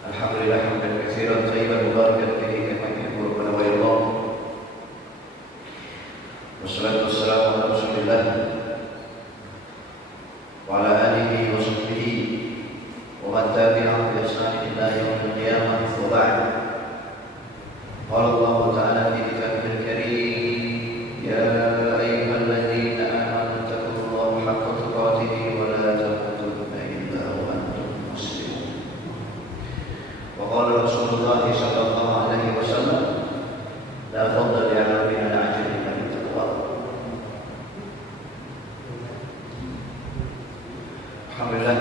Alhamdulillah hamdan katsiran thayyiban mubarakan fihi kama yuhibbu rabbuna wa yarda. Wassalatu wassalamu ala Rasulillah wa ala alihi wa sahbihi wa man tabi'ahum bi ihsanin ila yaumil qiyamah. Wa ba'd. Qala Allah ta'ala fi kitabihil karim, ya ayyuhalladzina amanu taqullaha haqqa tuqatih wa la tamutunna illa wa antum muslimun. Wa qala Rasulullah sallallahu alaihi wasallam, la fadla li 'alamin al-'ajli illa bittaqwa. Alhamdulillah,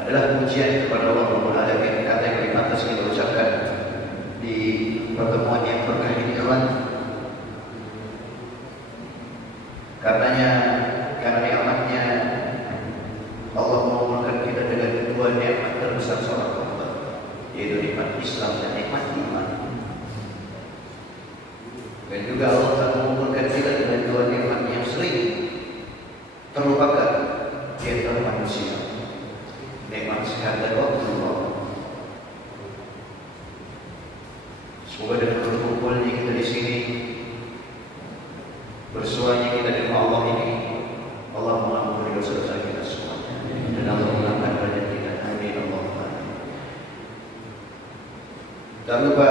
adalah pujian kepada Allah Rabbul Alamin, kata yang paling pantas kita ucapkan di pertemuan yang berkah ini, kawan. Karena nikmatnya Allah mengumpulkan kita dengan dua nikmat terbesar seorang hamba, yaitu nikmat Islam dan nikmat iman. Dan juga Allah telah mengumpulkan kita dengan dua nikmat yang sering terlupakan di antara manusia, nikmat sehat dan waktu Allah. Semoga dengan berkumpulnya kita di sini, bersuanya kita di rumah Allah ini, Allah mengampuni dosa-dosa kita semuanya dan Allah mengangkat derajat kita. Amin Allahumma amin. Tak lupa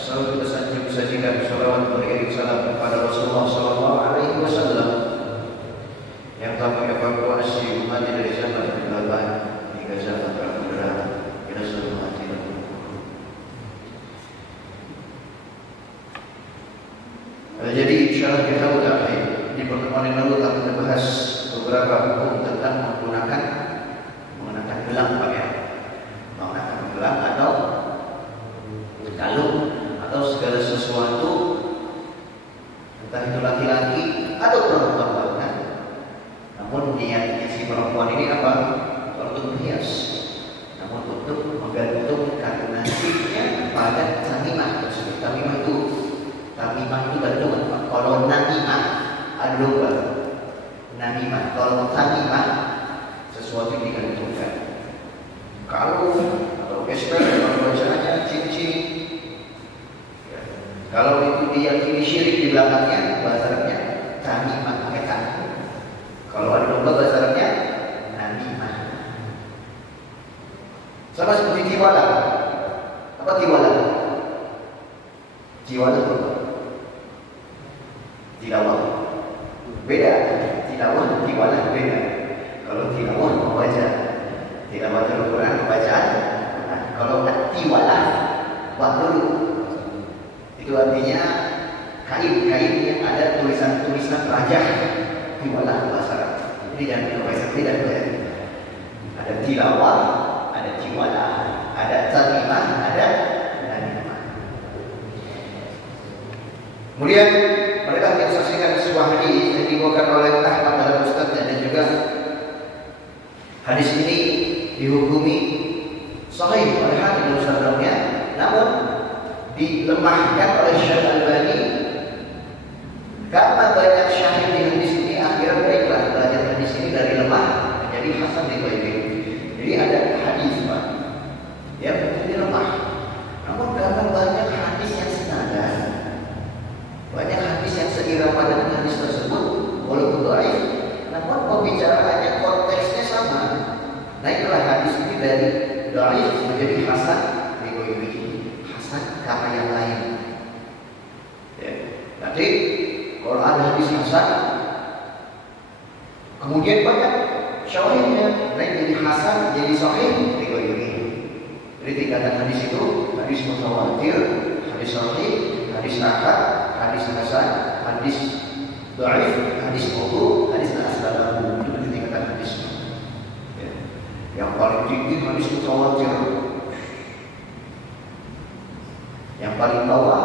selalu kita sajikan salawat beriring salam kepada Rasulullah sallallahu alaihi wasallam yang telah mengevakuasi umat dari zaman kegelapan hingga zaman terang. Kita selalu mati dan jadi insyaallah kita udah di pertemuan yang lalu telah kita bahas beberapa hukum tentang menggunakan gelang, Pak ya. Menggunakan gelang atau kalung atau segala sesuatu, entah itu laki-laki atau perempuan kan. Namun niatnya si perempuan ini apa? Untuk berhias, namun untuk menggantungkan nasibnya pada tamimah tersebut. Tamimah itu gantungan. Kalau namimah ada dua. Namimah, kalau tamimah sesuatu yang digantungkan. Kalau gesper, kalau bacaannya cincin. Kalau itu diyakini syirik di belakangnya, bahasa Arabnya tamimah akan. Kalau ada domba, bahasa Arabnya namimah. Sama seperti tiwala. Apa tiwala? Tiwala berapa? Tilawah. Beda. Tiwala beda. Kalau tilawah membaca, tilawah Al-Quran bacaan. Kalau tiwala buat dulu. Itu artinya kain yang ada tulisan rajah. Tiwala bahasa Arab. Jadi jangan bahasa beda. Ada tilawah, ada tiwala, ada tamimah, ada namimah. Kemudian mereka akan saksikan sebuah hadis yang dibawakan oleh Ahmad dalam Musnadnya, dan juga hadis ini dihukumi sahih oleh Hakim dalam Musnadnya, namun dilemahkan oleh Syekh Al-Albani karena banyak syahid di hadis ini. Akhirnya mereka belajar hadis ini dari lemah menjadi hasan di Baiti. Jadi ada hadis Pak yang menjadi lemah, namun karena banyak hadis yang senada, banyak hadis yang seirama dengan hadis tersebut, walaupun dhaif, namun pembicaraannya konteksnya sama. Naiklah hadis ini dari dhaif menjadi hasan riwayat hasan karena yang lain. Ya. Nanti kalau ada hadis hasan, kemudian banyak syawahidnya, naik jadi hasan, jadi sahih riwayat ini. Jadi tingkatan hadis itu hadis mutawatir, hadis sahih, hadis ahad, hadis hasan, hadis dhaif, hadis mawdu', hadis asal. Itu tingkatan hadis. Ya. Yang paling tinggi hadis mutawatir. Yang paling bawah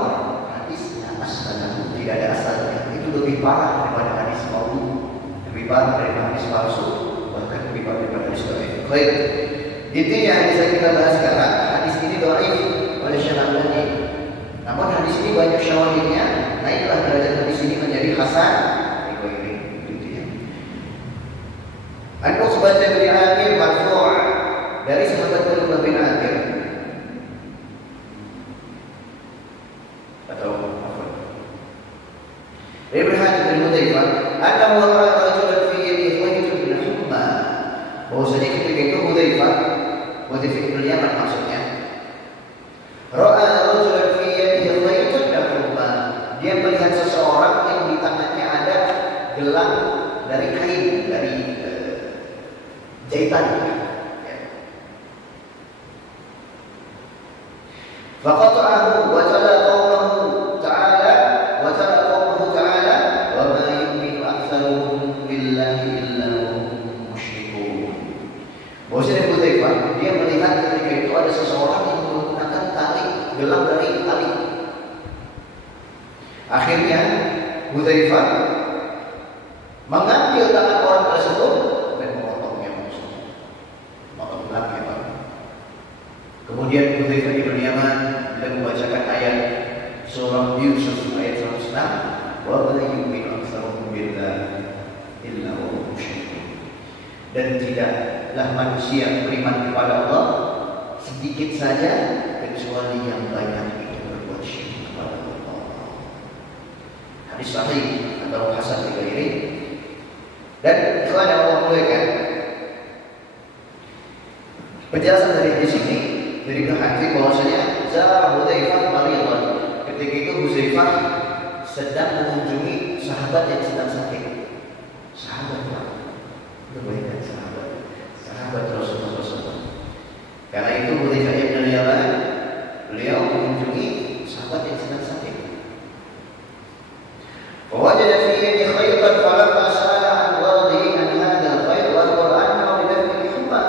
hadis asal, tidak ada asalnya. Itu lebih parah daripada hadis mawdu', lebih parah daripada hadis palsu, bahkan lebih parah daripada hadis dhaif. Baik. Intinya hadis yang kita bahas sekarang, hadis ini dhaif oleh Syekh Al-Albani. Namun hadis ini banyak syawahidnya, naiklah derajat hadis ini menjadi hasan. An Uqbah bin Amir marfu', dari sahabat Uqbah bin Amir atau Ibn Hajar bin Hudzaifah, annahu ra'a rajulan fi yadihi khaytun min humma. Bahwasanya ketika itu Hudzaifah bin Yaman maksudnya, ra'a rajulan fi yadihi khaytun min humma. Dia melihat seseorang yang di tangannya ada gelang dari kain, dari jahitan. Faqata'ahu wa tala qawluhu ta'ala wa tala qawluhu ta'ala wa ma yu'minu aktsaruhum billahi illa hum musyrikun. Bahwasanya Hudzaifah dia melihat ketika itu ada seseorang yang menggunakan tali, gelang dari tali. Akhirnya Hudzaifah mengambil tangan orang tersebut dan memotongnya, memotong gelangnya. Kemudian Hudzaifah bin Yaman dan membacakan ayat surah Yusuf ayat 106, wa la yu'minu aktsaruhum billahi illa hum musyrikun. Dan tidaklah manusia beriman kepada Allah sedikit saja kecuali yang banyak itu berbuat syirik kepada Allah. Hadis sahih atau hasan riwayat. Dan ikhwan yang Allah muliakan, penjelasan dari hadis ini dari Ibnu Hajar bahwasanya Zara Hudzaifah maridan. Ketika itu Hudzaifah sedang mengunjungi sahabat yang sedang sakit. Sahabat kebaikan sahabat Rasulullah SAW. Karena itu Hudzaifah bin Yaman beliau mengunjungi sahabat yang sedang sakit. Wajada fi yadi khaytan falamma sa'ala an wadhihi an hadha al-khayt wa al-Qur'an wa bidafni humma.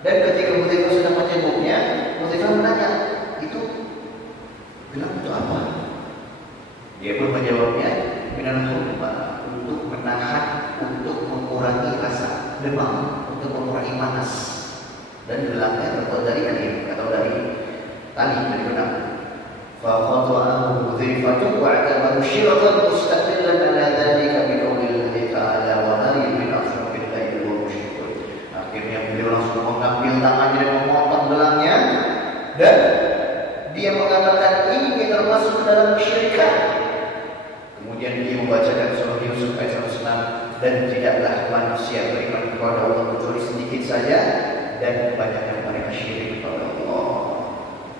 Dan ketika Hudzaifah sedang menjenguknya, Hudzaifah menanya, itu gelang itu apa? Dia pun menjawabnya, minal humma, untuk menahan, untuk mengurangi rasa demam, untuk mengurangi panas. Dan gelangnya terbuat dari kain atau dari tali, dari benang. Faqata'ahu Hudzaifah wa'tama syiratan mustaqillan ala dzalika bi qaulillahi ta'ala wa la yu'minu aktsaruhum billahi illa hum musyrikun. Akhirnya beliau langsung mengambil tangannya dan memotong gelangnya, dan dia mengatakan ini termasuk ke dalam kesyirikan. Kemudian dia membacakan surah Yusuf ayat 106, dan tidaklah manusia beriman kepada Allah kecuali sedikit saja, dan banyak yang mereka syirik kepada Allah.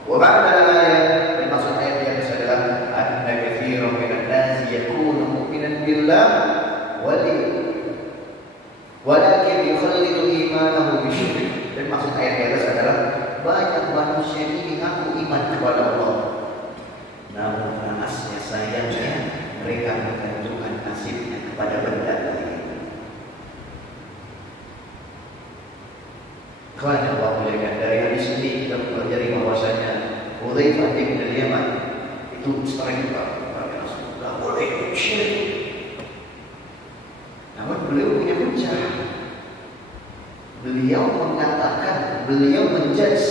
Wa ba'da ayat, maksud ayat yang adalah anna katsiran minan nasi yakunu mu'minan billah walakin yukhallidu imanahu bisyirk. Dan maksud ayat yang adalah banyak manusia ini mengaku iman kepada Allah, namun naasnya sayangnya mereka menggantungkan nasibnya kepada benda lain. Karena Allah muliakan, dari hadis ini kita mempelajari bahwasanya Hudzaifah bin Yaman itu striker kepada Rasulullah, tidak boleh syirik. Namun beliau punya hujah. Beliau mengatakan, beliau menjudge,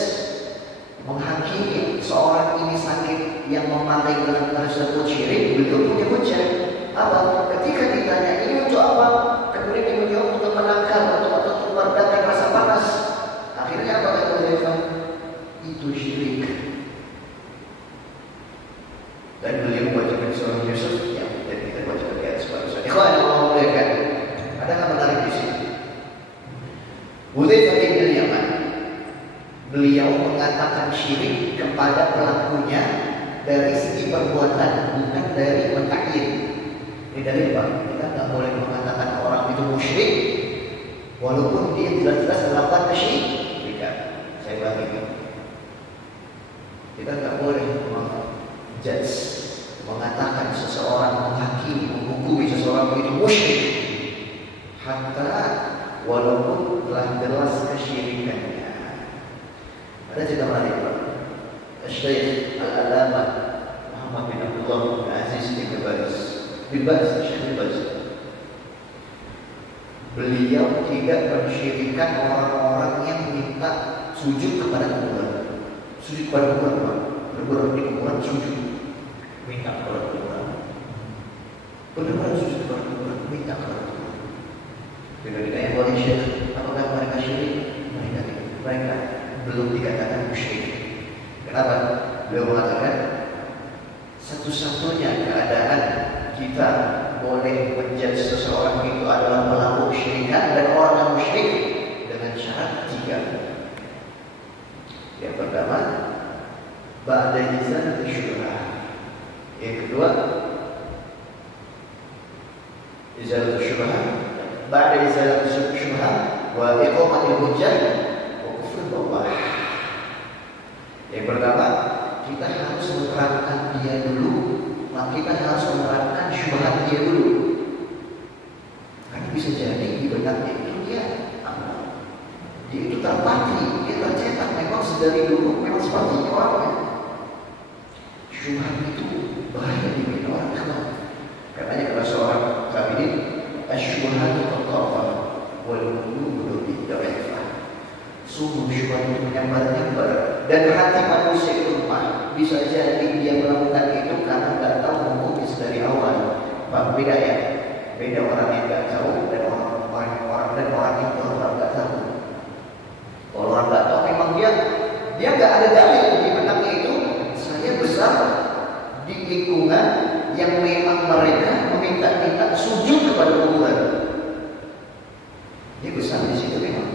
menghakimi seorang ini sakit yang memakai gelang tersebut syirik. Beliau punya hujah. Apa? Ketika ditanya ini untuk apa, kemudian dia menjawab untuk menangkal atau meredakan rasa panas. Akhirnya apa kata Hudzaifah? Itu syirik. Dan beliau membacakan surah Yusuf yang kita baca di atas barusan. Ikhwan yang Allah muliakan, ada yang menarik di sini. Hudzaifah bin Yaman, beliau mengatakan syirik kepada pelakunya dari segi perbuatan, bukan dari mentakyid. Ini dari apa? Kita tidak boleh mengatakan orang itu musyrik walaupun dia jelas-jelas melakukan kesyirikan. Saya bagi, kita tidak boleh judge, mengatakan seseorang, menghakimi, menghukumi seseorang itu musyrik hatta walaupun telah jelas kesyirikannya. Ada cerita menarik, Syekh Al-Allamah Muhammad bin Abdullah bin Aziz bin Baz, Syekh bin Baz. Beliau tidak mensyirikkan orang-orang yang minta sujud kepada kuburan. Sujud kepada kuburan, berdoa di kuburan, sujud minta kepada kuburan. Benar-benar sujud kepada kuburan, minta kepada kuburan. Tidak ditanya oleh Syekh, apakah mereka syirik? Mereka tidak. mereka belum dikatakan musyrik. Kenapa? Beliau mengatakan satu-satunya keadaan kita boleh menjudge seseorang itu adalah pelaku kesyirikan dan orang yang musyrik dengan syarat 3. Yang pertama, ba'da izalatul syubhat. Yang kedua, izalatul syubhat, ba'da izalatul syubhat wa iqamatul hujjah wa kufrul Allah. Yang pertama, kita harus menerapkan dia dulu, kita harus menerapkan syubhat dia dulu. Karena bisa jadi di benaknya itu dia itu terpatri, dia tercetak memang sedari dulu memang seperti itu orangnya. Syubhat itu bahaya di bagi orang Islam. Katanya kata seorang tabi'in, asyubhatu qatafah wal qulubu bid'ah. Sungguh syubhat itu menyambar-nyambar dan hati manusia itu lemah. Bisa jadi dia melakukan itu karena nggak tahu hukumnya dari awal. Pak, beda ya. Beda orang yang nggak tahu dan orang yang nggak tahu. Kalau orang nggak tahu memang dia nggak ada dalil di benaknya itu. Saya besar di lingkungan yang memang mereka meminta sujud kepada kuburan. Dia besar di situ memang.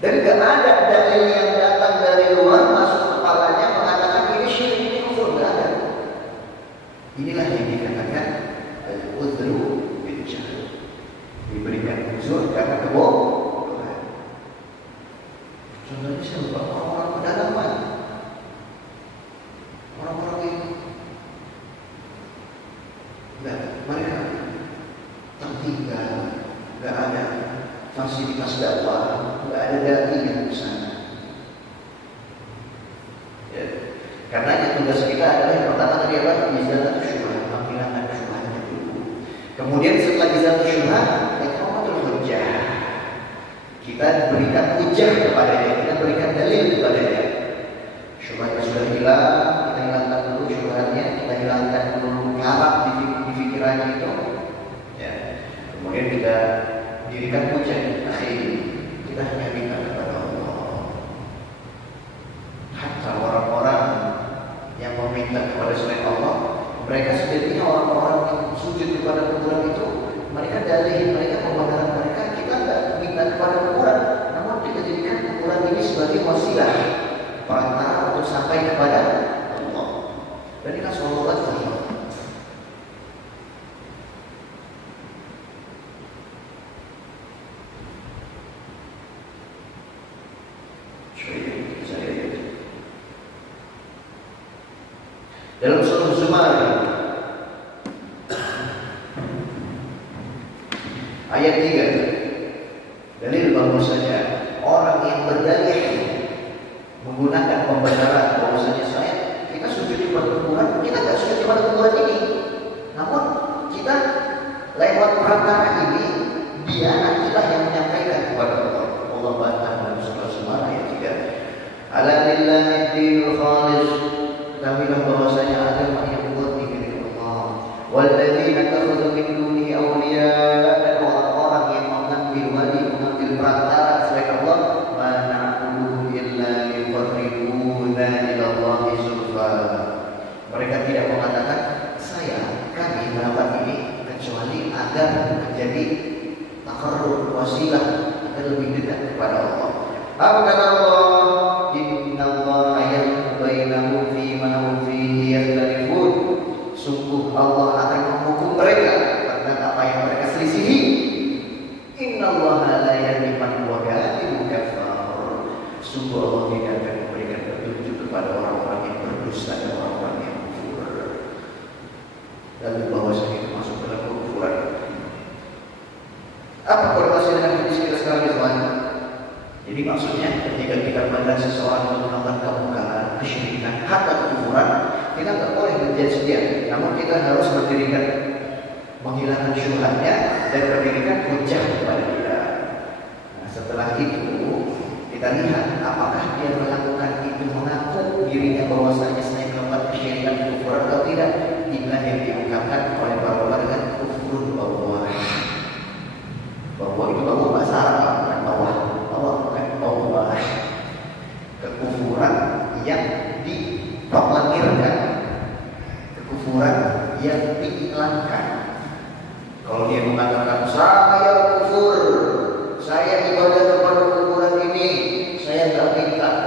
Dan nggak ada dalil yang datang dari luar masuk kepalanya mengatakan ini syirik, ini kufur, nggak ada. Inilah yang dikatakan al-udhru bil jahl. Diberikan uzur karena kebodohan. Contohnya siapa? Orang-orang pedalaman, orang-orang yang mereka tertinggal, nggak ada fasilitas dakwah, nggak ada dai yang di sana. Ya. Karena tugas kita adalah yang pertama tadi apa? Izalatul syubhat, menghilangkan syubhatnya dulu. Kemudian setelah izalatul syubhat, iqamatul hujjah. Kita berikan hujjah kepadanya, kita berikan dalil kepadanya. Syubhatnya sudah hilang, kita hilangkan dulu syubhatnya, kita hilangkan dulu harap di pikirannya itu. Ya. Kemudian kita dirikan hujjah. Nah ini kita hanya minta kepada Allah. Hatta orang-orang yang meminta kepada selain Allah, mereka sejatinya orang-orang yang sujud kepada kuburan itu, mereka dalih, mereka pembenaran mereka, kita tidak minta kepada kuburan, namun kita jadikan kuburan ini sebagai wasilah perantara untuk sampai kepada Allah. Dan ini Rasulullah SAW. Dalam surah Zumar ayat 3, dalil bahwasanya orang yang berdalih menggunakan pembenaran bahwasanya kita sujud kepada kuburan, kita tidak sujud kepada kuburan ini, namun kita lewat perantara ini dia nantilah yang menyampaikan kepada Allah. Allah bantah dalam surah Zumar ayat 3. Ala lillahi dinul khalis. Ketahuilah bahwasanya agama yang murni milik Allah. Walladzina takhudhu min dunihi awliya, dan orang-orang yang mengambil wali, mengambil perantara selain Allah, ma na'buduhum illa liqarribuna ila Allahi zulfa. Mereka tidak mengatakan kami melakukan ini kecuali agar menjadi taqarrub, wasilah agar lebih dekat kepada Allah. Apa kata Allah? Innallaha yahkum bainahum fima hum fihi yakhtalifun. Sungguh Allah akan menghukum mereka tentang apa yang mereka selisihi. Innallaha la yahdi man huwa kadhibun kafar. Sungguh Allah tidak akan memberikan petunjuk kepada orang-orang yang berdusta dan orang-orang yang kufur. Dan bahwasanya itu masuk dalam kekufuran. Apa korelasi dengan hadis kita sekarang ini? Jadi maksudnya ketika kita memandang seseorang untuk melakukan kemungkaran, kesyirikan, hatta kekufuran, kita tidak boleh menjudge dia, namun kita harus mendirikan, menghilangkan syubhatnya dan mendirikan hujjah kepada dia. Nah, setelah itu kita lihat apakah dia melakukan itu mengaku dirinya bahwasanya saya melakukan kesyirikan, kekufuran atau tidak. Inilah yang diungkapkan oleh para ulama dengan kufrun bawah. Bahwa itu bahwa bahasa Arab bukan bawah, bukan bawah.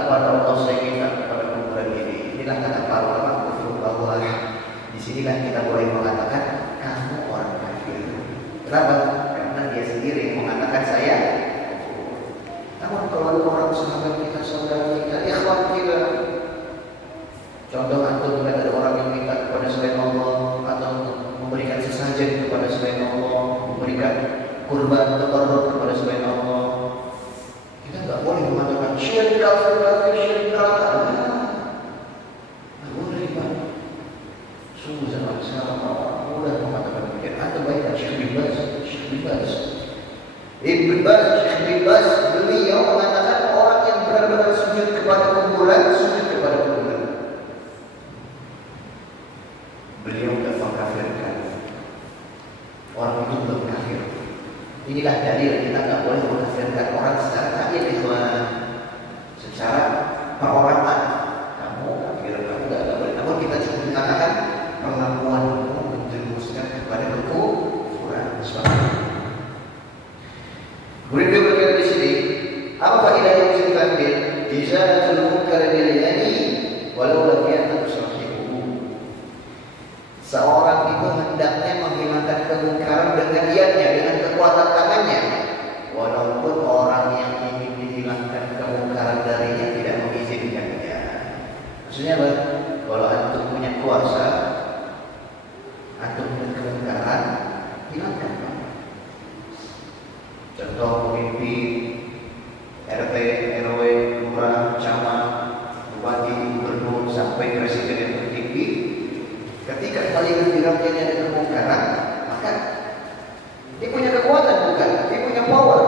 kepada Allah, saya minta kepada kuburan ini. Inilah kata para ulama kufur bahwa disinilah kita boleh mengatakan kamu orang kafir. Kenapa? Karena dia sendiri yang mengatakan saya. Namun kalau ada orang sahabat kita, saudara kita, ikhwan kita, contoh antum ada orang yang minta kepada selain Allah atau memberikan sesajen kepada selain Allah, memberikan kurban tabarruk kepada selain Allah, kita nggak boleh mengatakan syirik kafir, syirik neraka. Nggak boleh, Pak. Sungguh zaman sekarang orang mudah mengatakan demikian. Anda baikkan Syekh bin Baz, Ibn Baz, beliau mengatakan orang yang benar-benar sujud kepada kuburan, sujud kepada kuburan. Beliau tidak mengkafirkan orang itu, belum kafir. Inilah dalil kita tak boleh mengkafirkan orang secara kafir, secara perorangan. Kamu kafir, kamu tidak boleh. Namun kita cuma mengatakan pengakuan menjerumuskan kepada kekufuran. Kemudian dia berkata di sini, apa faedah yang bisa diambil? Izalatul munkar bil yadi walau lam yakun sahibuhu. Seorang itu hendaknya menghilangkan kemungkaran dengan yadnya, dengan kekuatan tangannya, walaupun orang yang ingin dihilangkan kemungkaran darinya tidak mengizinkannya. Maksudnya apa? Kalau antum punya kuasa, antum punya kemungkaran, hilangkan. Contoh pemimpin RT, RW, lurah, camat, bupati, gubernur sampai presiden yang tertinggi, ketika kalian dirangkainya ada kemungkaran, maka dia punya kekuatan, bukan? Dia punya power,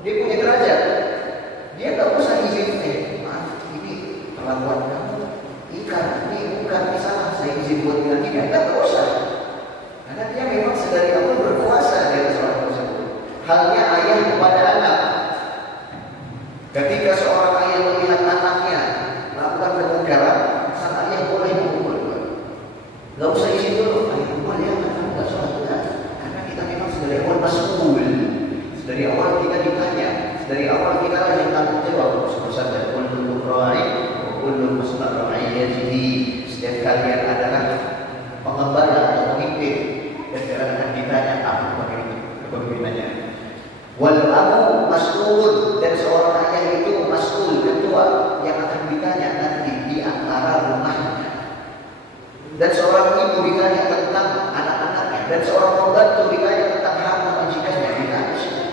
dia punya derajat. Dia tak usah izin, maaf, ini perlakuan kamu, ini bukan salah, saya izin buat bilang ini, tak usah. Karena dia memang sedari awal berkuasa di atas orang tersebut. Halnya ayah kepada anak. Ketika seorang ayah melihat anaknya melakukan kemungkaran, sang ayah boleh memukul. Gak usah izin dulu, ayah boleh ya, nggak salah tidak. Karena kita memang dari awal masuk. Dari awal kita ditanya, dari awal kita lah yang tanggung jawab. Bersabda, kullu ra'i wa kullu mas'ul ra'iyatihi. Setiap kalian adalah pengembala atau pemimpin, dan kalian akan ditanya apa kepemimpinannya. Wal abu mas'ul, dan seorang ayah itu mas'ul, ketua yang akan ditanya nanti di antara rumahnya. Dan seorang ibu ditanya tentang anak-anaknya, dan seorang pembantu ditanya tentang harta majikannya. Ditanya semua.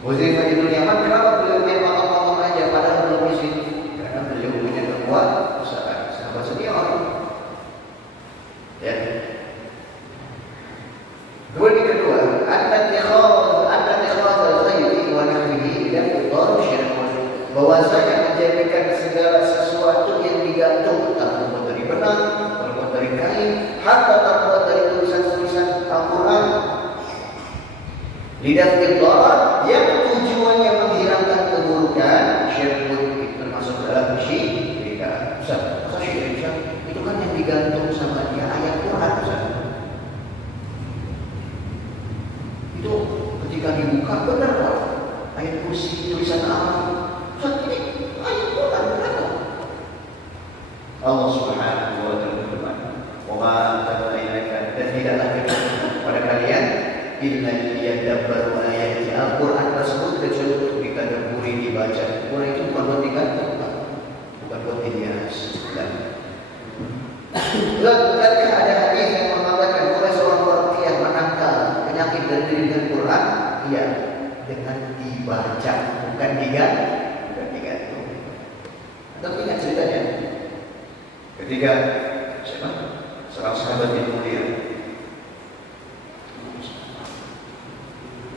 Huzaifah bin Yaman, kenapa beliau memang ngomong aja padahal belum izin? Karena beliau punya kekuasaan. Sahabat senior. Ya. Kemudian kedua, bahwasanya menjadikan segala sesuatu yang digantung, terbuat dari benang, terbuat dari kain, hatta terbuat dari tulisan-tulisan Al-Quran, lidah fitrah yang tujuannya menghilangkan keburukan, syirkun termasuk dalam syirik. Masa syirik itu kan yang digantung sama dia ayat Quran. Itu ketika dibuka benar kok ayat kursi tulisan Allah. Saat ini ayat Quran berapa? Allah Subhanahu wa taala berfirman, "Wa ma anzalna dan tidaklah kepada kalian illa liyadabbaru ayati Al-Quran tersebut kecuali untuk ditadabburi, dibaca. Quran itu bukan buat digantung, bukan buat dihias. Bukankah ada hadis yang mengatakan boleh seorang warqiyah menangkal penyakit dari diri dengan Quran? Iya, dengan dibaca, bukan digantung. Anda ingat ceritanya? Ketika seorang sahabat yang mulia,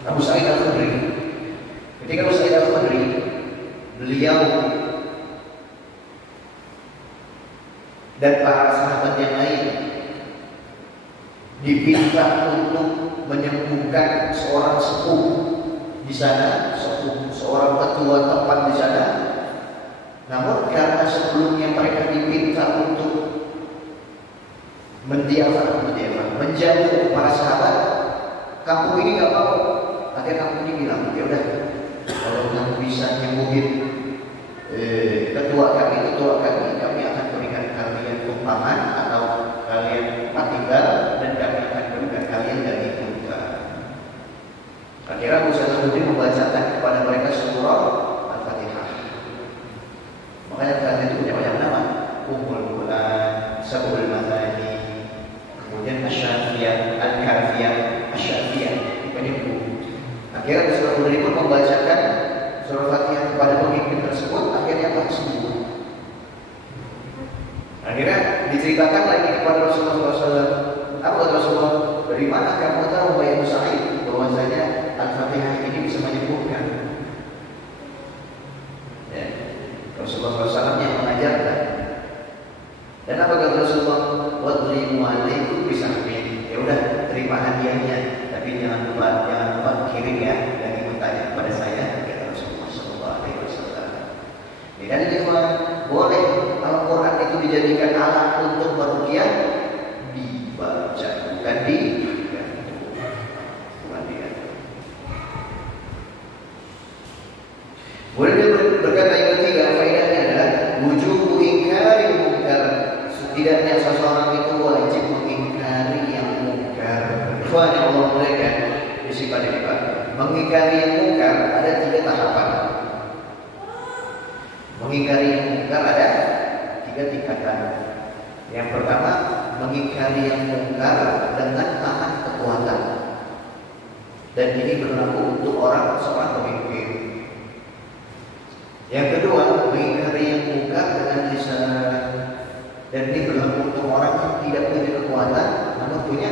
Abu Sa'id Al-Khudri, ketika Abu Sa'id Al-Khudri, beliau dan para sahabat yang lain diminta untuk menyembuhkan seorang sepuh di sana, seorang ketua tempat di sana. Namun karena sebelumnya mereka diminta untuk menjamu para sahabat, kampung ini nggak mau. Akhirnya kampung ini bilang, ya udah, kalau kamu bisa nyembuhin ketua kami akan berikan kalian tumpangan atau kalian mati dan kami akan berikan kalian daging unta. Akhirnya Abu Salahuddin membacakan kepada mereka surah Al-Fatihah. Makanya Al-Fatihah itu punya banyak nama. Ummul Quran, Sab'ul Mathani, kemudian Asy-Syafiyah, Al-Kafiyah, Asy-Syafiyah. Akhirnya Abu Salahuddin pun membacakan surah Fatihah kepada pemimpin tersebut, akhirnya Pak sembuh. Akhirnya diceritakan lagi kepada Rasulullah SAW. Apa kata Rasulullah? Dari mana kamu tahu Abu Sa'id bahwasanya Al-Fatihah ini bisa menyembuhkan? Ya. Rasulullah SAW yang mengajarkan. Dan apa kata Rasulullah? Wadribu alaikum bisahmin. Ya udah, terima hadiahnya, tapi jangan lupa kirim ya dari bertanya kepada saya, kata Rasulullah SAW. Dan itu boleh Al-Quran itu dijadikan alat untuk meruqyah, dibaca bukan Boleh berkata yang ketiga, faedahnya adalah wujubu ingkari munkar. Setidaknya seseorang itu wajib mengingkari yang munkar. Ikhwan yang Allah muliakan, disifat ini Pak. Mengingkari yang munkar ada 3 tahapan. Mengingkari yang munkar ada 3 tingkatan. Yang pertama, mengingkari yang munkar dengan tangan kekuatan. Dan ini berlaku untuk seorang pemimpin. Yang kedua, mengingkari yang munkar dengan lisan. Dan ini berlaku untuk orang yang tidak punya kekuatan namun punya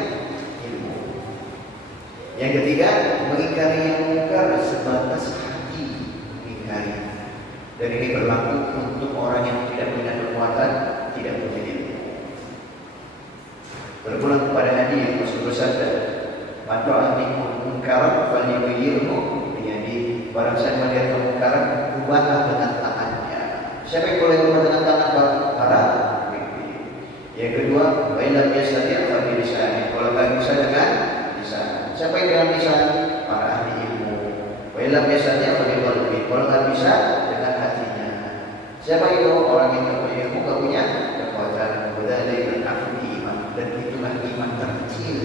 ilmu. Yang ketiga, mengingkari yang munkar sebatas hati mengingkari. Dan ini berlaku untuk orang yang tidak punya kekuatan, tidak punya ilmu. Berpulang kepada hadis Rasul bersabda, "Man ra'a minkum munkaran falyughayyirhu biyadihi." Barang siapa melihat kemungkaran, ubahlah dengan tangannya. Siapa yang boleh ubah dengan tangan para pemimpin? Yang kedua, wa illam yastati' fa bi lisani. Kalau tak bisa dengan lisan. Siapa yang dengan lisan? Para ahli ilmu. Wa illam yastati' fa bi qalbi. Kalau tak bisa dengan hatinya. Siapa itu? Orang yang tak punya ilmu, tak punya kekuatan. Wadzalika al-'afwu iman. Dan itulah iman terkecil.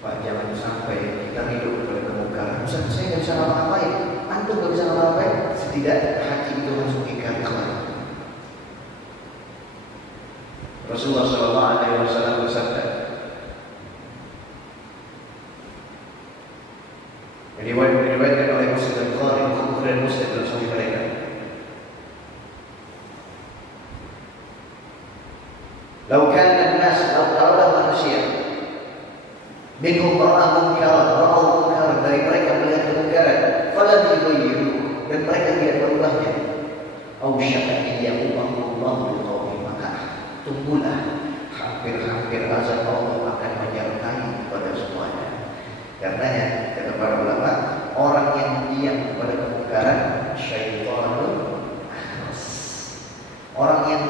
Pak, jangan sampai kita hidup pada kemungkaran. Ustaz, saya nggak bisa ngapa-ngapain. Antum nggak bisa ngapa-ngapain. Setidaknya hati itu masuk ingkar kepada. Rasulullah SAW bersabda, diriwayatkan oleh Muslim dan Bukhari dan Muslim dalam sahih mereka. Lau kana an-nas kalau manusia minhum ra'ahum munkaran dari mereka melihat kemungkaran, falam yughayyiru, dan mereka tidak berubahnya. Au syakka yaqulullahu biqawli, maka tunggulah hampir azab Allah akan menyertai kepada semuanya. Karenanya kata para ulama, orang yang diam kepada kemungkaran syaitanun akhras. Orang yang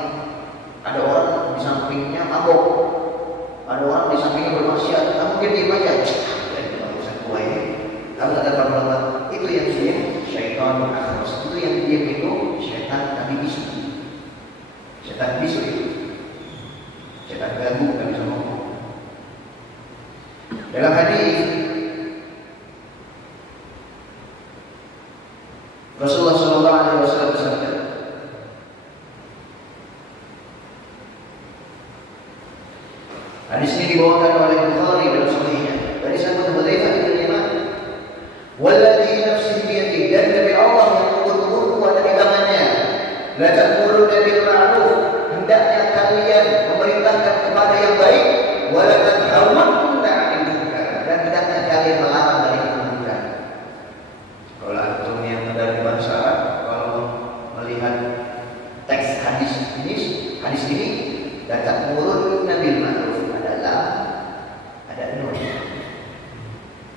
ada orang di sampingnya mabuk, ada orang di sampingnya bermaksiat, namun dia diam aja. Dan urusan gua ini. Tapi kata para ulama, itu yang diam syaitanun akhras. Itu yang diam itu syaitan tapi bisu. Syaitan bisu itu. Syaitan ganggu, nggak bisa ngomong. Dalam hadis Rasulullah SAW bersabda, hadis ini dibawakan oleh Bukhari dalam sahihnya dari sahabat Hudzaifah bin Yaman, "Walladzi nafsi biyadihi," dan demi Allah yang umur-umurku ada di tangannya, "la ta'muruna bil ma'ruf," hendaknya kalian memerintahkan kepada yang baik, wa la tanhauna 'anil munkar, dan hendaknya kalian melarang dari kemunkar. Kalau antum yang dari bahasa Arab, kalau melihat teks hadis ini, la ta'muruna bil ma'ruf, ada nur.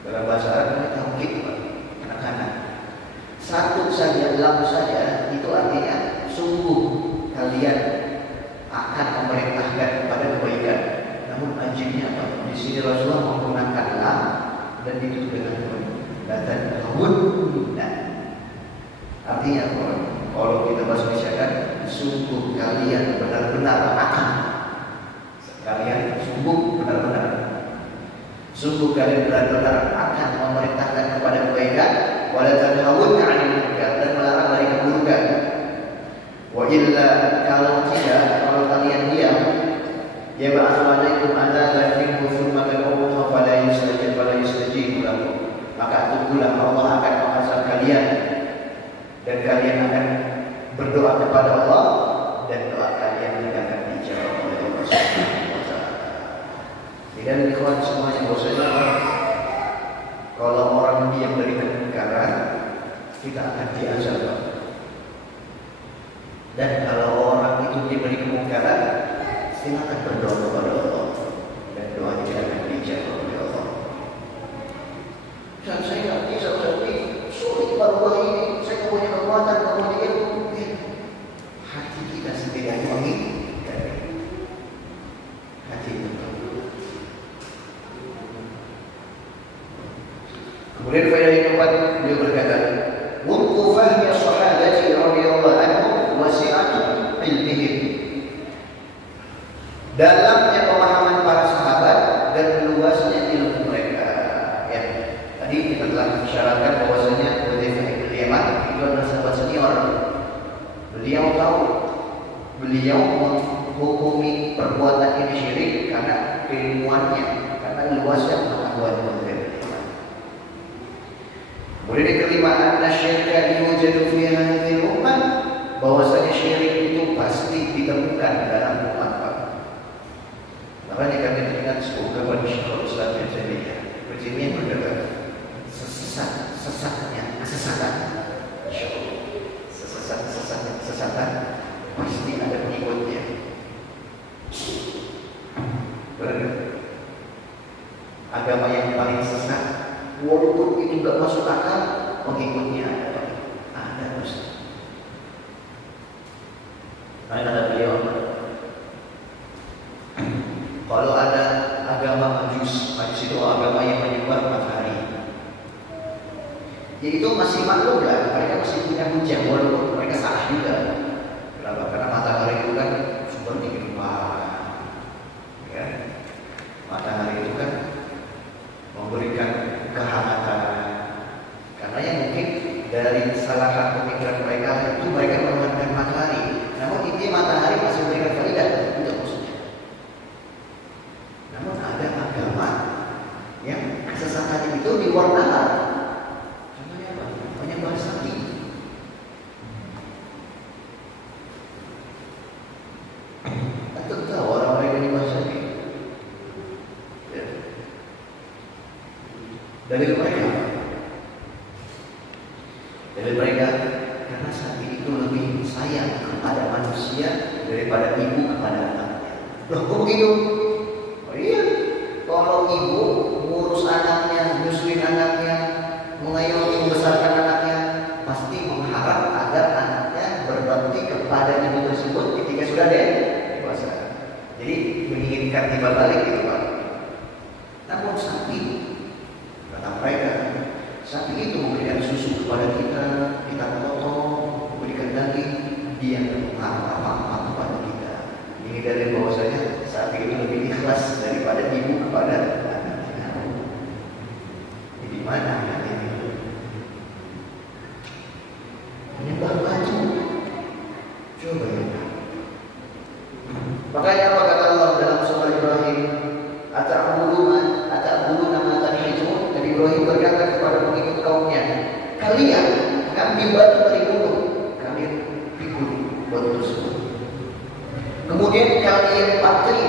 Dalam bahasa Arab kita taukid anak-anak. Satu saja, lam saja, itu artinya sungguh kalian akan memerintahkan kepada kebaikan. Namun ajibnya apa? Di sini Rasulullah menggunakan lam dan ditutup dengan nur. dan hudna. Artinya kalau kita bahasakan, sungguh kalian benar-benar akan. Kalian sungguh benar-benar. Sungguh kalian benar-benar akan memerintahkan kepada kebaikan, wala tanhawunna 'anil munkar, dan melarang dari keburukan. Wa illa, kalau tidak, kalau kalian diam, ya ba'athu 'alaikum adzaban minhu tsumma tad'uuhu fala yustajibu lakum. Maka tunggulah Allah akan mengazab kalian dan kalian akan berdoa kepada Allah dan doa kalian tidak akan dijawab oleh Allah Subhanahu wa taala. Dan ikhwan semuanya, bahwasanya kalau orang diam dari kemungkaran, kita akan diazab. Dan kalau orang itu diam dari kemungkaran, silakan berdoa kepada Allah dan doa tidak akan dijawab oleh Allah. Dan saya nggak bisa berarti sulit baru ini. Saya punya kekuatan, punya ilmu. Hati kita sendiri yang menginginkan. Hati itu. Kemudian faedah yang keempat, beliau berkata, "Waqtu fahmi sahabati radhiyallahu anhum wasi'atu ilmihim." Dalamnya pemahaman para sahabat dan luasnya ilmu mereka. Ya, tadi kita telah mensyaratkan bahwasanya Hudzaifah bin Yaman itu adalah sahabat senior. Beliau tahu, beliau menghukumi perbuatan ini syirik karena keilmuannya, karena luasnya pengetahuan beliau. Kemudian yang kelima, anna syirka yujadu fi hadhihi ummah, bahwasanya syirik itu pasti ditemukan dalam umat kami. Makanya kami teringat semoga Syekhul Islam Ibnu Taimiyah berkata, sesatnya kesesatan, sesatan pasti ada pengikutnya. Benar. Agama yang paling sesat, walaupun itu gak masuk akal, pengikutnya ada terus. Kata beliau, kalau ada agama Majus itu agama yang menyembah matahari, ya itu masih maklum lah, mereka masih punya hujah walaupun mereka salah juga. Kenapa? Karena matahari itu kan sumber kehidupan, ya. Matahari itu kan memberikan kehangatan. Karena yang mungkin dari kesalahan pemikiran mereka itu mereka menggunakan matahari. Namun intinya matahari masih memberikan faedah untuk maksudnya. Namun ada agama yang kesesatan itu diwarnakan. Contohnya apa? Menyembah sapi. Atau tahu orang-orang yang menyembah sapi. Ya. Dari mereka, karena sapi itu lebih sayang kepada manusia daripada ibu kepada anaknya. Loh, kok begitu? Oh iya, kalau ibu ngurus anaknya, nyusuin anaknya, mengayomi, membesarkan anaknya, pasti mengharap agar anaknya berbakti kepada ibu tersebut ketika sudah dewasa. Jadi menginginkan timbal balik gitu Pak. Namun sapi, kata mereka, sapi itu memberikan susu kepada kita potong, memberikan daging, dia mengharap apa-apa kepada kita. Ini dari bahwasanya sapi itu lebih ikhlas daripada ibu kepada anaknya. Di mana anaknya itu? Menyembah baju. Coba ya. Makanya apa kata Allah dalam surah Ibrahim? Ata'buduna ma tanhitun. Nabi Ibrahim berkata kepada pengikut kaumnya, kalian ambil batu dari gunung, kalian pikul batu tersebut. Kemudian kalian patri,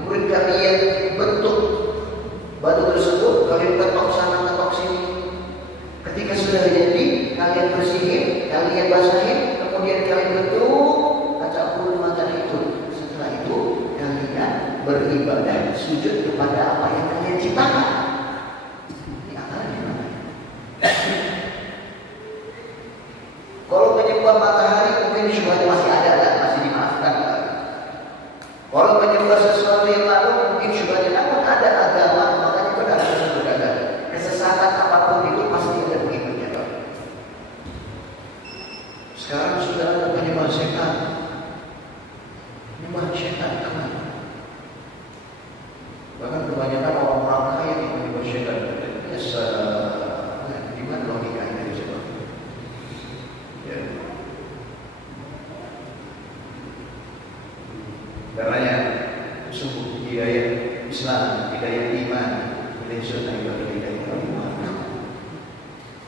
kemudian kalian bentuk batu tersebut, kalian ketok sana ketok sini. Ketika sudah jadi, kalian bersihin, kalian basahin, kemudian kalian bentuk ata'buduna ma tanhitun. Setelah itu kalian beribadah sujud kepada apa yang kalian ciptakan. Ini akalnya mana? Kalau menyembah matahari mungkin syubhatnya masih ada kan, masih dimaafkan. Kalau menyembah sesuatu yang lalu mungkin syubhatnya, namun ada agama, makanya benar berkata kesesatan apapun itu pasti Sekarang sudah ada penyembah setan. Penyembah setan kan? Bahkan kebanyakan orang-orang kaya yang menyembah setan. Biasa, di mana logikanya di situ? Ya. Karenanya sungguh hidayah Islam, hidayah iman, hidayah sunnah itu hidayah iman.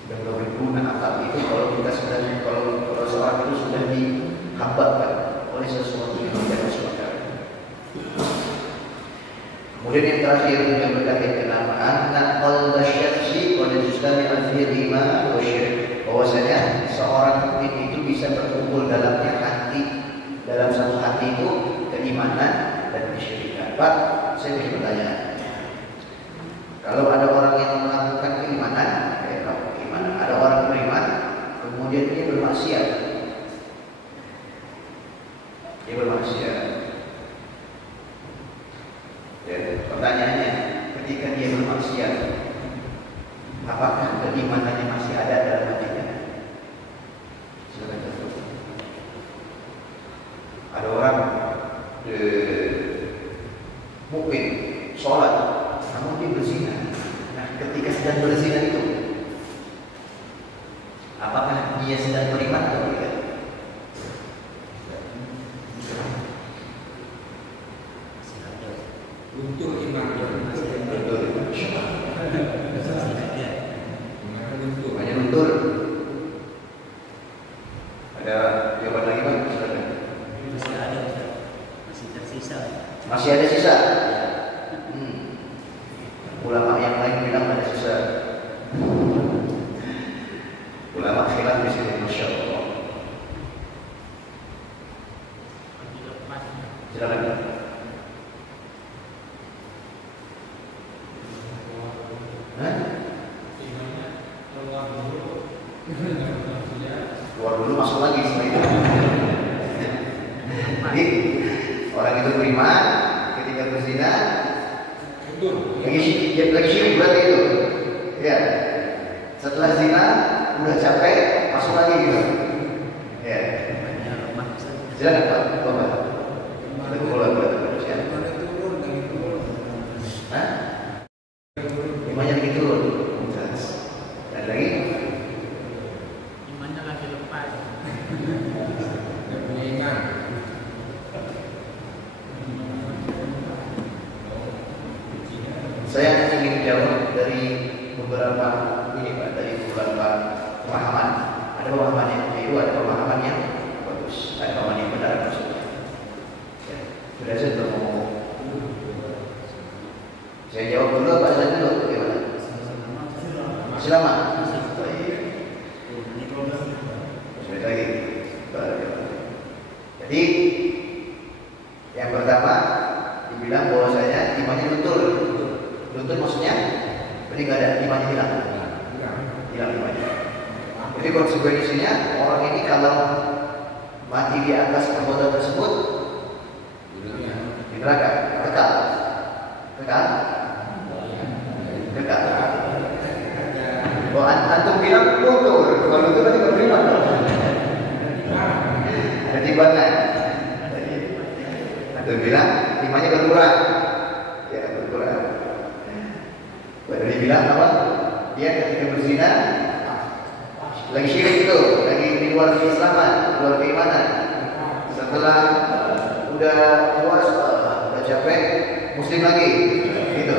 Dan berguna akal itu kalau kita sudah kalau seorang itu sudah dihambatkan oleh sesuatu yang tidak sesuatu. Kemudian yang terakhir yang berkaitan dengan anna qalba syakhsi qad yastami'u fihi iman wa syirik. Bahwasanya seorang mukmin itu bisa berkumpul dalamnya hati, dalam satu hati itu keimanan dan kesyirikan. Pak, saya ingin bertanya. Kalau ada orang yang melakukan keimanan, ada orang beriman, kemudian dia bermaksiat. Dia bermaksiat. Ya, pertanyaannya, ketika dia bermaksiat, apakah keimanannya masih ada dalam hatinya? Silakan jawab. Ada orang mukmin, sholat, namun dia berzina. Nah, ketika sedang berzina itu, apakah dia sedang beriman atau tidak? Luntur iman, Luntur iman. luntur. Hanya luntur. Ada jawaban lagi Bang? Silakan. Masih ada, Ustaz. Masih tersisa. Masih ada sisa. Ulama yang lain bilang ada sisa. Ulama khilaf di sini, masya Allah. Silakan. Keluar dulu, masuk lagi setelah itu. Jadi orang itu beriman, ketika berzina, lagi syirik berarti itu. Ya. Setelah zina, udah capek, masuk lagi gitu. Ya. Silakan Pak, Bapak. Ada bola terus ya. Hah? Imannya lagi turun. Dan lagi? Imannya lagi lepas. Iman. Saya ingin jawab dari beberapa ini Pak, dari beberapa pemahaman. Ada pemahaman yang keliru, ada pemahaman yang bagus, ada pemahaman yang benar maksudnya. Ya, sudah saya sudah ngomong. Saya jawab dulu apa saya dulu? Bagaimana? Masih lama? Baik. Lagi. Jadi yang pertama dibilang bahwasanya imannya luntur. Luntur maksudnya berarti ada imannya hilang. Hilang imannya. Jadi konsekuensinya orang ini kalau mati di atas perbuatan tersebut di neraka, kekal. Oh, antum bilang luntur, kalau luntur berarti beriman. Ada timbangan. Antum bilang imannya berkurang. Ya, berkurang. Baru dibilang apa? Dia ketika berzina lagi syirik itu, lagi di luar keislaman, di luar keimanan. Setelah udah puas, udah capek, muslim lagi, gitu.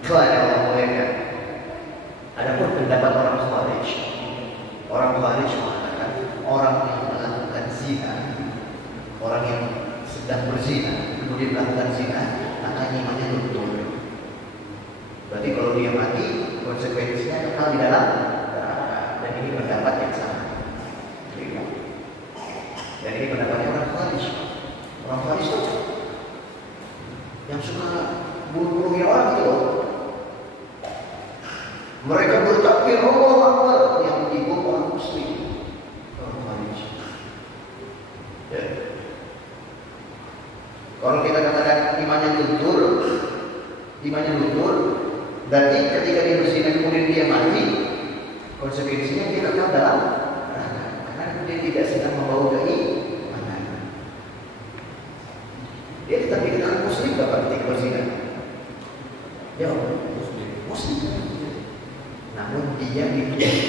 Itu ada orang mulia. Adapun pendapat orang Khawarij, mengatakan orang yang melakukan zina, orang yang sedang berzina, kemudian melakukan zina, maka imannya luntur. Berarti kalau dia mati, konsekuensinya kekal di dalam neraka. Dan ini pendapat yang sama. Dan ini pendapatnya orang Khawarij. Orang Khawarij itu yang suka bunuh-bunuhnya orang itu loh. Mereka bertakbir Allahu Akbar, yang dibunuh orang Muslim. Orang Khawarij. Ya. Kalau kita katakan imannya luntur, berarti ketika dia berzina kemudian dia mati, konsekuensinya dia kekal dalam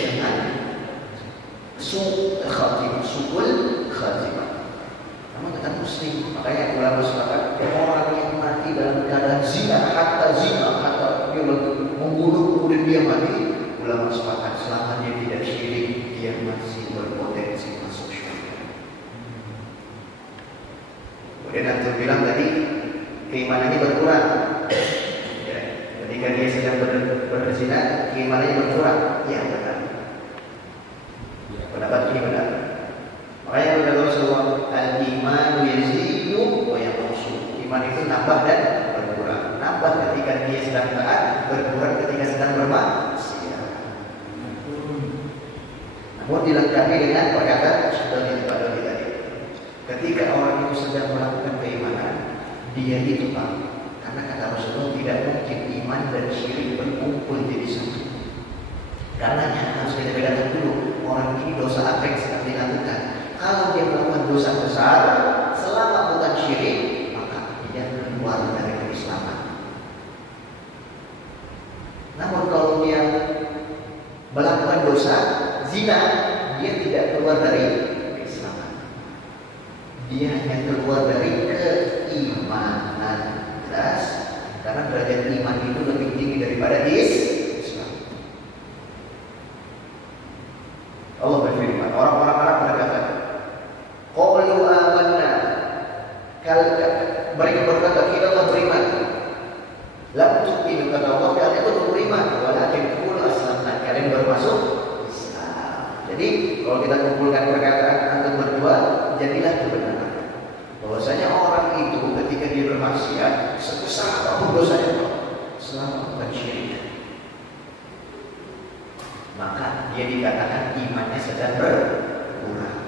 dengan su'ul khatimah. Namun kata muslim, makanya ulama sepakat orang yang mati dalam keadaan zina, hatta dia membunuh kemudian dia mati, ulama sepakat selama dia tidak syirik, dia masih berpotensi masuk syurga. Kemudian antum bilang tadi keimanannya berkurang. Ya, ketika dia sedang berzina, keimanannya berkurang. Ya benar. Pendapat ini benar. Makanya kata Rasulullah, al-iman yazidu wa yanqus. Iman itu nambah dan berkurang. Nambah ketika dia sedang taat, berkurang ketika sedang bermaksiat. Namun dilengkapi dengan perkataan sudah ditepati tadi. Ketika orang itu sedang melakukan keimanan, dia itu tahu. Karena kata Rasulullah tidak mungkin iman dan syirik berkumpul jadi satu. Karenanya harus kita bedakan dulu orang ini dosa apa yang sedang dilakukan. Kalau dia melakukan dosa besar, selama bukan syirik, maka dia keluar dari keislaman. Namun kalau dia melakukan dosa zina, dia tidak keluar dari keislaman. Dia hanya keluar dari keimanan. Jelas? Karena derajat iman itu lebih tinggi daripada Islam. Allah berfirman, orang-orang Arab berkata, qalu amanna, mereka berkata kita telah beriman. Lam tu'minu, kata Allah, kalian itu beriman, walakin qulu aslamna, kalian baru masuk Islam. Jadi kalau kita kumpulkan perkataan antum berdua, jadilah kebenaran bahwasanya orang itu ketika dia bermaksiat sebesar apapun dosanya, selama bukan syirik, maka dia dikatakan imannya sedang berkurang.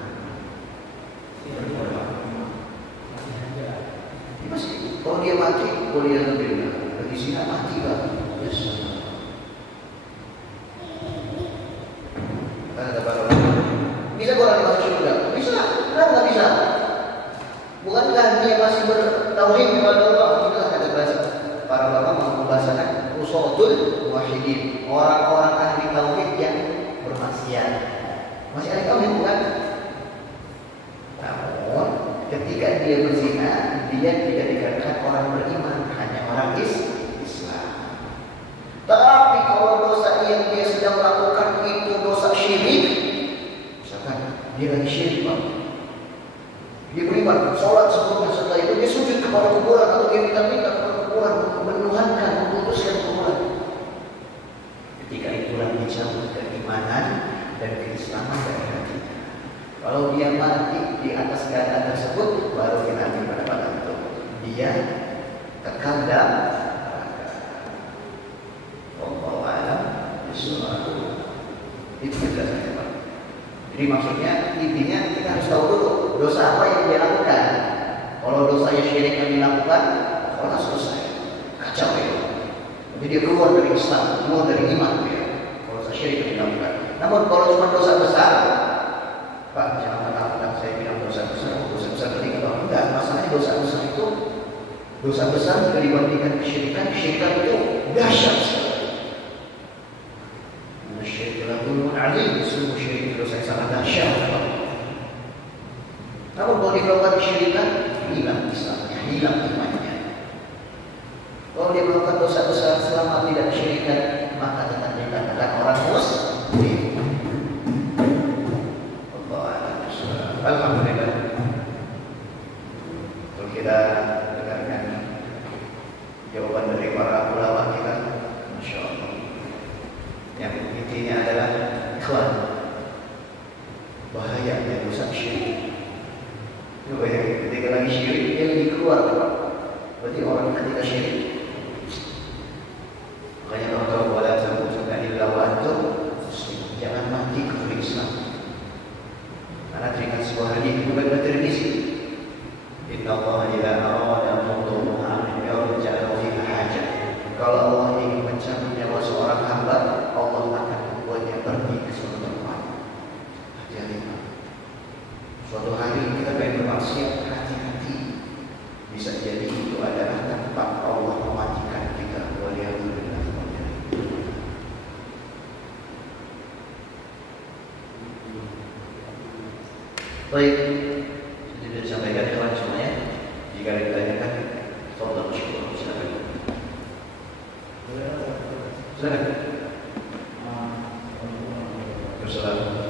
Kalau dia mati, kalau dia lagi zina mati lah. Bisa orang masuk surga? Bisa. Kenapa nggak bisa? Bukankah dia masih bertauhid kepada Allah? Itulah kata bahasa para ulama membahasakan ushul muwahhidin, orang-orang ahli tauhid yang bermaksiat. Masih ahli tauhid bukan? Namun ketika dia berzina, dia tidak dikatakan orang beriman, hanya orang Islam. Tapi kalau dosa yang dia sedang lakukan itu dosa syirik, misalkan dia lagi syirik, Pak, dia beriman, sholat sebelumnya, setelah itu dia sujud kepada kuburan atau dia minta kepada kuburan, menuhankan, memutuskan kuburan. Ketika itulah dia jauh keimanan dan keislaman dari hatinya. Kalau dia mati di atas keadaan tersebut, baru kita ambil pendapat itu. Dia kekal dalam neraka. Wallahu a'lam bishawab. Itu penjelasannya, Pak. Jadi maksudnya intinya kita harus tahu dulu dosa apa yang dia lakukan. Kalau dosanya syirik yang dilakukan, kalau selesai, kacau itu. Jadi dia keluar dari Islam, keluar dari iman ya. Kalau dosa syirik yang dilakukan. Namun kalau cuma dosa besar, Pak, jangan mentang-mentang saya bilang dosa besar berarti kalau enggak, masalahnya dosa besar itu dosa besar jika dibandingkan kesyirikan itu dahsyat sekali. Syirik adalah zulmun alim, semua syirik dosa yang sangat dahsyat. Namun kalau dia melakukan kesyirikan, hilang Islamnya, hilang imannya. Kalau dia melakukan dosa besar selama tidak kesyirikan, maka tetap dikatakan orang muslim. Alhamdulillah. Kalau kita dengarkan jawaban dari para ulama kita, Masya Allah. Yang intinya adalah ikhwan, bahayanya dosa syirik. Itu bahaya. Ketika lagi syirik, dia lagi keluar. Berarti orang ketika syirik. Makanya kalau tahu wala tamutunna illa wa antum muslimun. Jangan mati kafir Islam. Karena teringat sebuah hadis bukan bertelevisi. Inna Allah ila arada mawdu'un amin yarja'u fi hajat. Kalau Allah ingin mencabut nyawa seorang hamba, Allah akan membuatnya pergi ke suatu tempat. Hati-hati. Suatu hari kita pengen bermaksiat, hati-hati. Bisa jadi itu adalah tempat Allah mematikan kita. Waliyahulillah. Baik, sudah disampaikan kawan semuanya. Jika ditanyakan, tolong bersyukur. Silakan. Silakan. Assalamualaikum.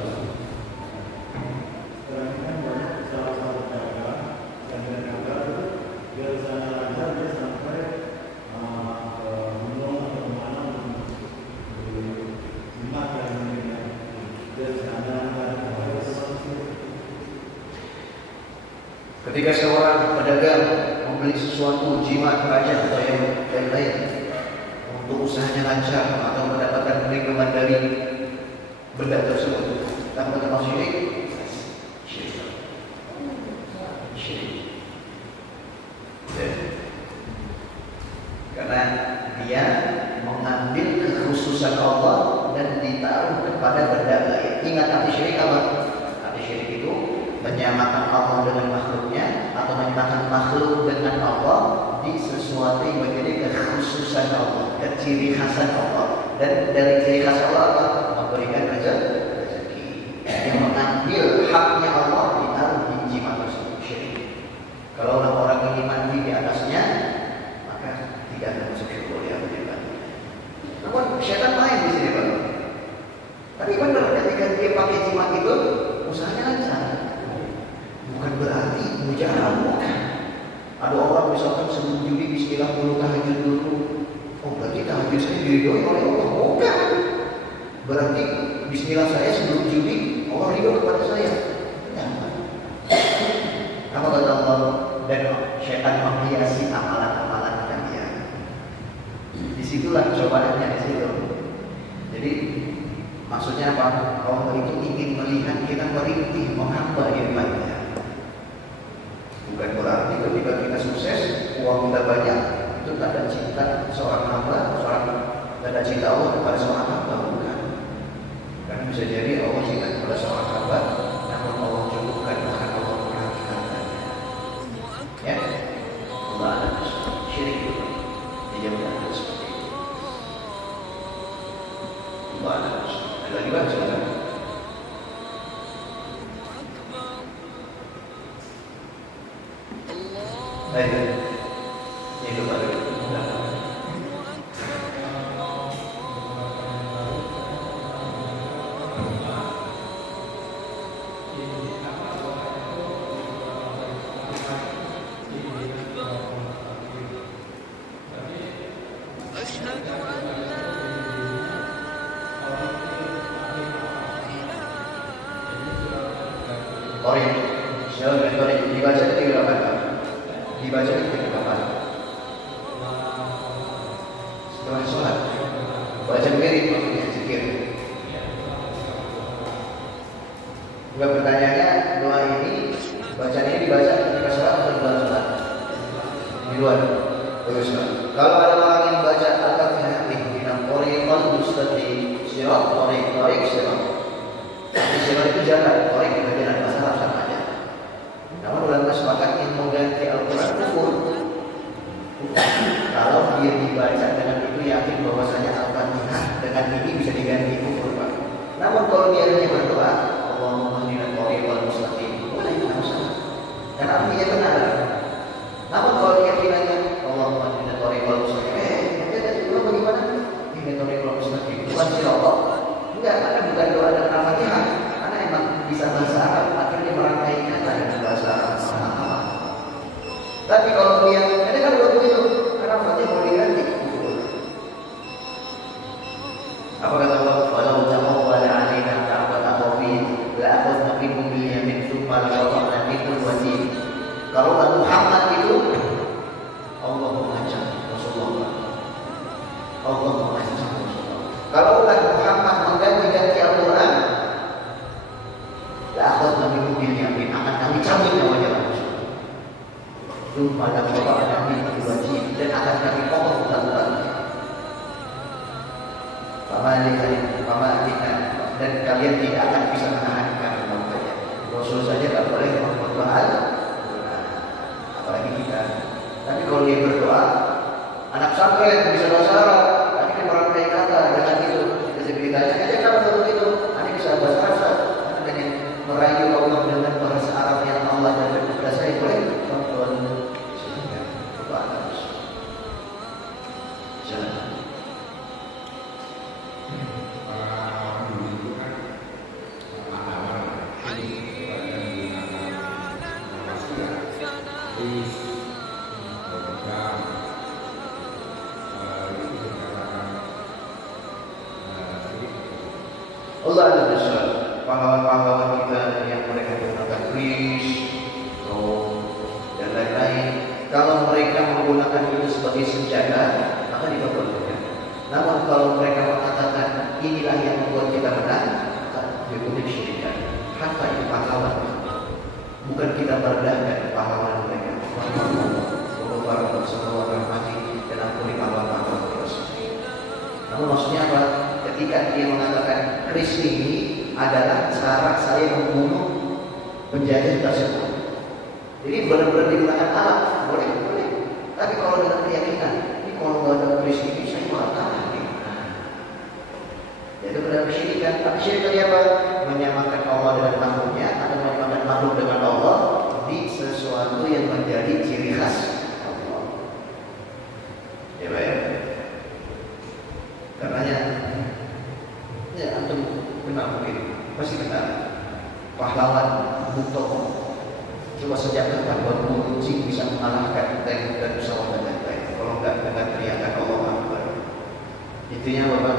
Ketika seorang pedagang membeli sesuatu jimat raja atau yang lain untuk usahanya lancar atau mendapatkan keuntungan dari benda tersebut tanpa termasuk syirik. Karena dia mengambil kekhususan Allah dan ditaruh kepada benda lain. Ingat arti syirik apa? Arti syirik itu menyamakan Allah dengan makhluknya atau menyamakan makhluk dengan Allah di sesuatu yang menjadi kekhususan Allah, ciri khasan Allah. Dan dari ciri khas Allah apa? Memberikan rezeki. Yang mengambil haknya Allah ditaruh di jimat tersebut, syirik. Kalau orang ingin mandi di atasnya, maka tidak akan masuk syurga dia beribadah. Namun syaitan main di sini, Pak. Tapi benar ketika dia pakai jimat itu, usahanya lancar. Bukan berarti mujarab, bukan. Ada orang misalkan sebelum judi bismillah dulu, tahajud dulu. Oh berarti tahajud saya diridhoi oleh Allah. Bukan. Berarti bismillah saya sebelum judi Allah ridho kepada saya. Kenapa? Apa kata Allah? Dan syaitan menghiasi amalan-amalan kalian. Disitulah cobaannya di situ. Jadi maksudnya apa? Allah itu ingin melihat kita merintih, menghamba imannya. Bukan berarti ketika kita sukses, uang kita banyak, itu tanda cinta seorang hamba, tanda cinta Allah kepada seorang hamba, bukan. Karena bisa jadi Allah cinta kepada seorang hamba, namun Allah cukupkan, bahkan Allah perhatikannya. Ya, Allah ada syirik itu, dijauhkan seperti itu. Allah ada lagi bang, silakan. Baik, itu baru. Sorry, dibaca itu apa? Dibaca itu kapan? Setelah sholat. Baca mirip maksudnya zikir. Enggak, pertanyaannya doa ini bacaan ini dibaca ketika sholat atau di luar sholat? Di luar. Bagus. Kalau ada orang yang baca Al-Fatihah ihdinas shiratal mustaqim, sirat sirat. Sirat itu jalan, thariq itu jalan, masalah sama aja. Namun ulama sepakat yang mengganti Al-Quran kufur. Kalau dia dibaca dengan itu yakin bahwasanya Al-Fatihah dengan ini bisa diganti kufur, Pak. Namun kalau dia hanya berdoa, Allahumma hdina shiratal mustaqim, boleh, tidak masalah. Dan artinya benar. Namun kalau keyakinannya Allahumma hdina shiratal mustaqim, jadi doa bagaimana? Hdina shiratal mustaqim, bukan sirat. Enggak, karena bukan doa dengan Al-Fatihah. Karena emang bisa bahasa Arab, akhirnya merangkai kata dengan bahasa Arab. Tapi kalau dia, ini kan belum begitu, karena Fatihah mau diganti. Apa kata Allah? Walau taqawwala 'alaina ba'da aqawil, la'akhadna minkum bil yamin tsumma laqata'na minkum watin. Kalau Muhammad itu Allah mengancam Rasulullah. Allah mengancam Rasulullah. Kalau Muhammad mengganti Al-Quran, la'akhadna minkum bil yamin, akan kami cabut nyawanya Rasulullah. Pada bapak Nabi wajib dan akan kami potong ulang-ulangnya. Pamalikan dan kalian tidak akan bisa menahan kalimatnya. Rasul saja tak boleh berdoa, apalagi kita. Tapi kalau dia berdoa, anak pesantren bisa bahasa Arab, tapi dia merangkai kata dengan itu. Kita ceritanya, kalau begitu, nanti bisa bahasa Arab, dengan merayu Allah dengan bahasa Allah Azza pahlawan-pahlawan kita yang mereka menggunakan kris, dan lain-lain. Kalau mereka menggunakan itu sebagai senjata, maka diperbolehkan. Namun kalau mereka mengatakan inilah yang membuat kita menang, maka diboleh syirikan. Hatta itu pahlawan, bukan kita merendahkan pahlawan mereka. Dan ampuni pahlawan-pahlawan kita. Namun maksudnya apa? Ketika dia mengatakan kris ini adalah cara saya membunuh penjajah tersebut. Jadi benar-benar digunakan alat, boleh. Tapi kalau dengan keyakinan, ini kalau nggak ada kris ini saya malah kalah. Jadi benar kesyirikan. Tapi syirikan apa? Menyamakan Allah dengan makhluknya atau menyamakan makhluk dengan Allah di sesuatu yang menjadi ciri khas Allah. Ya baik. Karenanya, ya antum kenal mungkin, pasti kenal pahlawan Buto. Coba sejak kapan baru kucing bisa mengalahkan tank dan pesawat dan lain-lain? Kalau enggak dengan teriakan Allah Akbar. Intinya Bapak,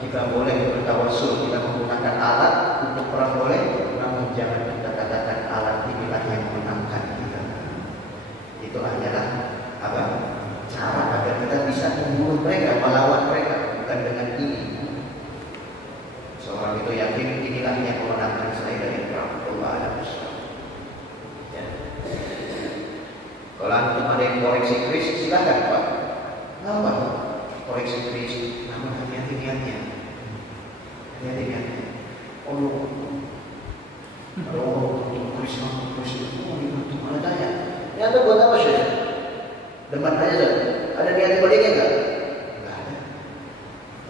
kita boleh bertawasul, kita menggunakan alat untuk perang boleh, namun jangan kita katakan alat inilah yang menangkan kita. Itu hanyalah apa? Cara agar kita bisa membunuh mereka, melawan mereka, bukan dengan ini. Seorang itu yakin inilah yang memenangkan saya dari perang. Allah Azza. Kalau antum ada yang koreksi kris, silakan Pak. Apa? Koreksi kris, namun hati-hati niatnya. Hati-hati niatnya. Oh, kris itu mana tanya? Ini anda buat apa sih? Depan aja saja. Ada niat baliknya enggak? Enggak ada.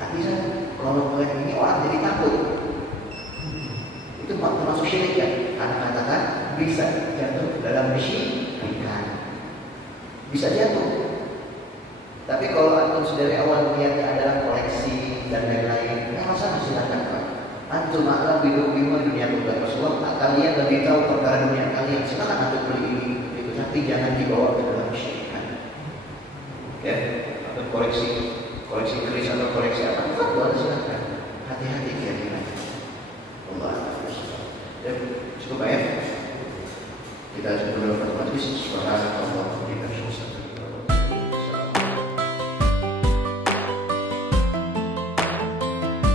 Tapi kalau melihat ini orang jadi takut. Itu termasuk syirik kan? Karena katakan bisa jatuh dalam kesyirikan. Bisa jatuh. Tapi kalau antum dari awal niatnya adalah koleksi dan lain-lain, ya masalah silakan Pak. Antum a'lam bima dunia bukan Rasulullah. Kalian lebih tahu perkara dunia kalian. Silakan antum beli ini, itu tapi jangan dibawa ke dalam kesyirikan. Ya, atau koleksi keris atau koleksi apa? Boleh silakan. Hati-hati kira-kira. Allah. Ya, cukup ya. Kita sudah bermajelis.